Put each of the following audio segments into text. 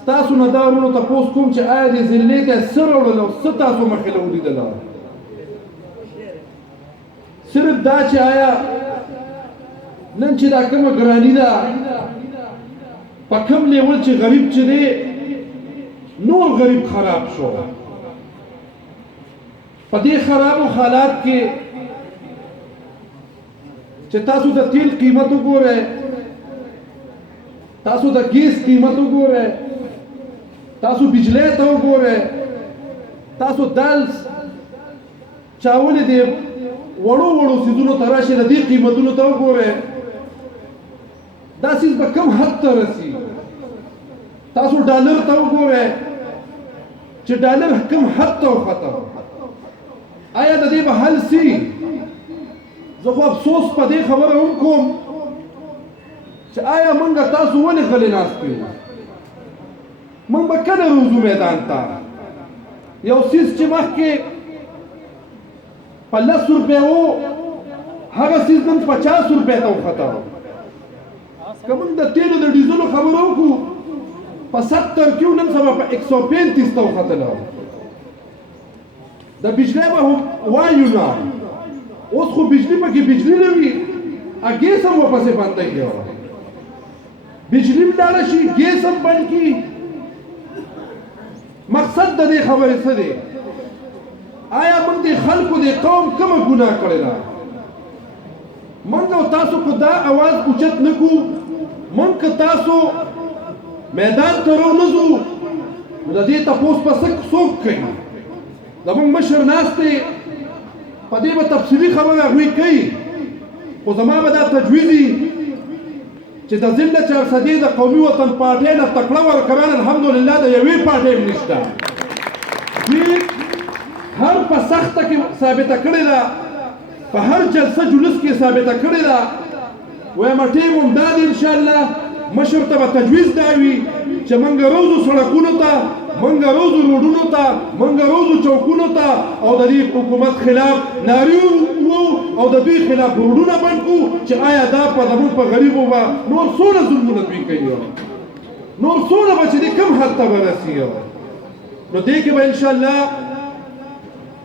ستاسو نه دا ورونو تپوس کوم چې آیا دې ذلې ته څه راوړل او څه تاسو مخې له ولیدله صرف دا چې آیا نن چې دا کومه ګراني ده په کوم لیول چې غریب چې دی نور غریب خراب شو په دې خرابو حالات کې چې تاسو د تیل قیمت وګورئ تاسو د ګیس قیمت وګورئ تاسو بجلی ته وګورئ تاسو دال چاولې دې وړو وړو څیزونو ته راشئ د دې قیمتونو ته وګورئ دا څیز به کم حد ته رسي تاسو ډالر ته وګورئ چې ډالر کم حد ته وخته آیا د دې به حل سي زه خو افسوس په دې خبره هم کوم چې آیا موږ تاسو ولې غلي ناست یو موږ به کله روزو میدان ته یو څیز چې مخکې په 10 روپۍ و هغه څیز نن 50 روپۍ ته وخته که موږ د تیلو د ډیزلو خبره وکړو په 70 کې نن سبا په 135 ته وختله د بجلی به وایو نه اوس خو بجلی پکې بجلی نه وي ګیس هم ورپسې بندوي بجلی هم لاړه شي ګیس هم بند کړي مقصد د دې خبرې څه دی آیا موږ د خلکو د قوم کومه ګناه کړې ده موږ او تاسو کو دا اواز اوچت نه کړو موږ که تاسو میدان ته راونځو نو د دې تپوس په څوک کوي زموږ مشر ناست دی په دې به تفصیلي خبره هغوی کوي خو زما به دا تجویز وي چې د ضد 400 د قومي وطن پارټۍ نه تکړه ورکران الحمدلله د یوې پارټۍ هم نشته دوی هر په سخته کې ثابته کړې ده په هر جلسه جلوس کې ثابته کړې ده وایم ټیم هم دا دی انشاءالله مشر ته به تجویز دا وي چې موږ روزو سړکونو ته موږ روزو روډونو ته موږ روزو چوکونو ته او د دې حکومت خلاف نارې وو او د دوی خلاف روډونه بند کړو چې آیا دا په زموږ په غریبو به نور څومره ظلمونه دوی کوي نور څومره به چې دې کم حد ته به رسي نو دې کې به انشاءالله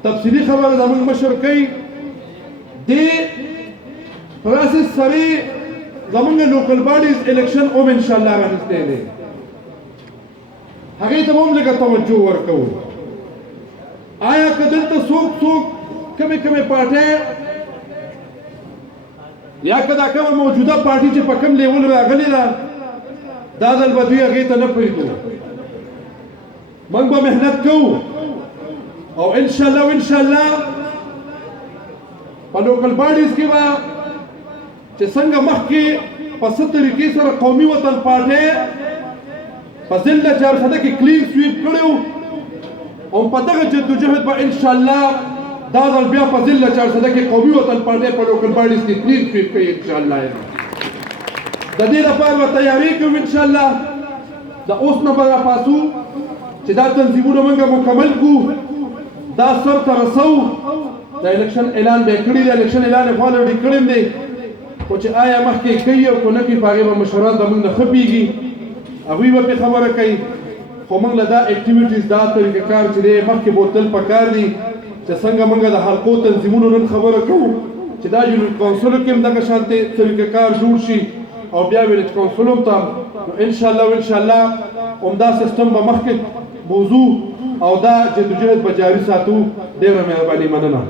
تفصیلي خبره زموږ مشر کوي دې پروسس سره زمونږ لوکل باډیز الیکشن هم انشاءالله رانستی دی هغې ته به هم لږه توجه ورکوو آیا که دلته څوک کمې پارټۍ یا که دا کومه موجوده پارټي چې په کوم لیول راغلې ده دا ځل به دوی هغې ته نه پرېږدو موږ به محنت کوو او انشاءالله په لوکل باډیز کې به چې څنګه مخکې په څه طریقې سره قومي وطن پارټۍ په ضد 400 کې کلین سویپ کړی او په دغه جدوجهد به انشاءالله دا ځل بیا په ضد 400 کې قومي وطن پارټۍ په لوکل باډیز کې کلین سویپ کوي انشاءالله د دې لپاره به تیاری کوو انشاءالله د اوس نه به راپاسو چې دا تنظیمونه موږ مکمل کړو دا سر ته رسو د الیکشن اعلان به یې کړی دی الیکشن اعلان یې خو الریډي کړی دی خو چې آیا مخکې کوي او که نه کوي په هغې به مشران زموږ نه ښه پوهېږي هغوی به پرې خبره کوي خو موږ له دا اکټیویټیز دا طریقه کار چې دی مخکې بوتل پکار دي چې څنګه موږ د حلقو تنظیمونو نن خبره کوو چې دا یونټ کونسلو کې هم دغه شانتې طریقه کار جوړ شي او بیا ویلج کونسل هم ته انشاءالله همدا سیستم به مخکې بوځو او دا جدوجهد به جاري ساتو ډېره مهرباني مننه